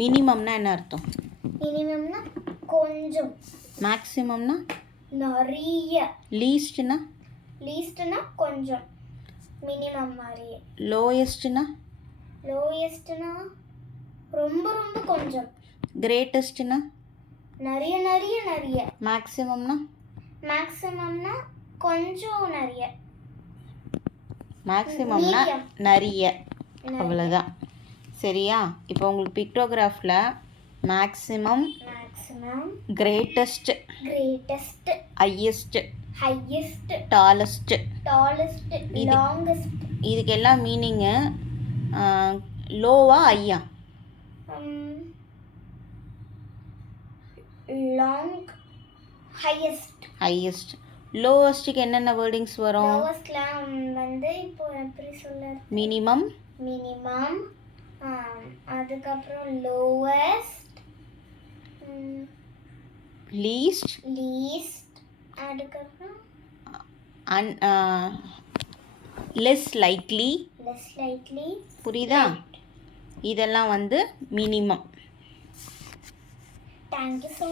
மினிமம்னா என்ன அர்த்தம்? மினிமம்னா கொஞ்சம். மேக்ஸிமம்னா நிறைய. லீஸ்ட்னா? லீஸ்ட்னா கொஞ்சம், மினிமம் மாதிரியே. லோயஸ்ட்னா? லோயஸ்ட்னா ரொம்ப ரொம்ப கொஞ்சம். கிரேட்டஸ்ட்னா? நிறைய நிறைய நிறைய. மேக்ஸிமம்னா? மேக்ஸிமம்னா கொஞ்சம் நிறைய. மேக்ஸிமம்னா நிறைய, அவ்வளோதான். சரியா? இப்போ உங்களுக்கு பிக்டோகிராஃபில் maximum, greatest, highest, tallest, longest. இதுக்கெல்லாம் மீனிங்கு லோவா ஹையா? Long, highest. லோவஸ்ட்டுக்கு என்னென்ன வேர்டிங்ஸ் வரும்? லோவஸ்ட்லாம் வந்து இப்போ எப்படி சொல்ல? மினிமம், அதுக்கப்புறம் லோவஸ்ட், லீஸ்ட், அதுக்கப்புறம் லெஸ் லைக்லி. புரியுதா? இதெல்லாம் வந்து மினிமம். Thank you so